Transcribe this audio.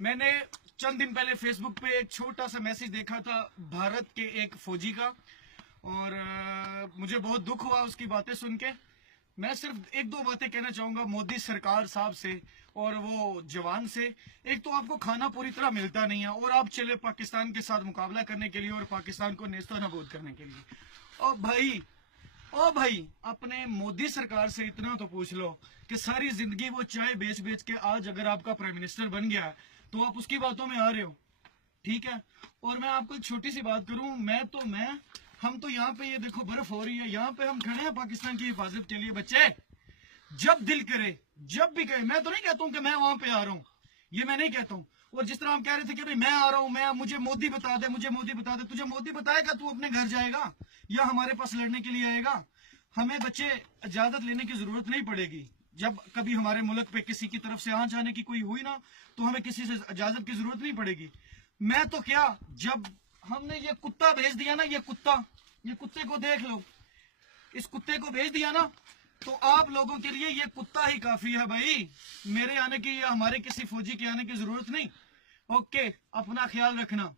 मैंने चंद दिन पहले फेसबुक पे एक छोटा सा मैसेज देखा था भारत के एक फौजी का, और मुझे बहुत दुख हुआ उसकी बातें सुन के। मैं सिर्फ एक दो बातें कहना चाहूंगा मोदी सरकार साहब से और वो जवान से। एक तो आपको खाना पूरी तरह मिलता नहीं है और आप चले पाकिस्तान के साथ मुकाबला करने के लिए और पाकिस्तान को नेस्तनाबूद करने के लिए। ओ भाई अपने मोदी सरकार से इतना तो पूछ लो कि सारी जिंदगी वो चाय बेच बेच के आज अगर आपका प्राइम मिनिस्टर बन गया है तो आप उसकी बातों में आ रहे हो, ठीक है। और मैं आपको एक छोटी सी बात करूं, हम तो यहाँ पे ये देखो बर्फ हो रही है, यहाँ पे हम खड़े हैं पाकिस्तान की हिफाजत के लिए। बच्चे जब दिल करे जब भी कहे, मैं तो नहीं कहता हूँ कि मैं वहां पे आ रहा हूँ, ये मैं नहीं कहता हूँ। और जिस तरह हम कह रहे थे कि भाई मैं आ रहा हूँ, मुझे मोदी बता दे, मुझे मोदी बता दे, तुझे मोदी बताएगा तू अपने घर जाएगा या हमारे पास लड़ने के लिए आएगा? हमें बच्चे इजाजत लेने की जरूरत नहीं पड़ेगी। जब कभी हमारे मुल्क पे किसी की तरफ से आ जाने की कोई हुई ना तो हमें किसी से इजाजत की जरूरत नहीं पड़ेगी। मैं तो क्या, जब हमने ये कुत्ता भेज दिया ना, ये कुत्ते को देख लो, इस कुत्ते को भेज दिया ना तो आप लोगों के लिए ये कुत्ता ही काफी है भाई। मेरे आने की या हमारे किसी फौजी के आने की जरूरत नहीं। ओके, अपना ख्याल रखना।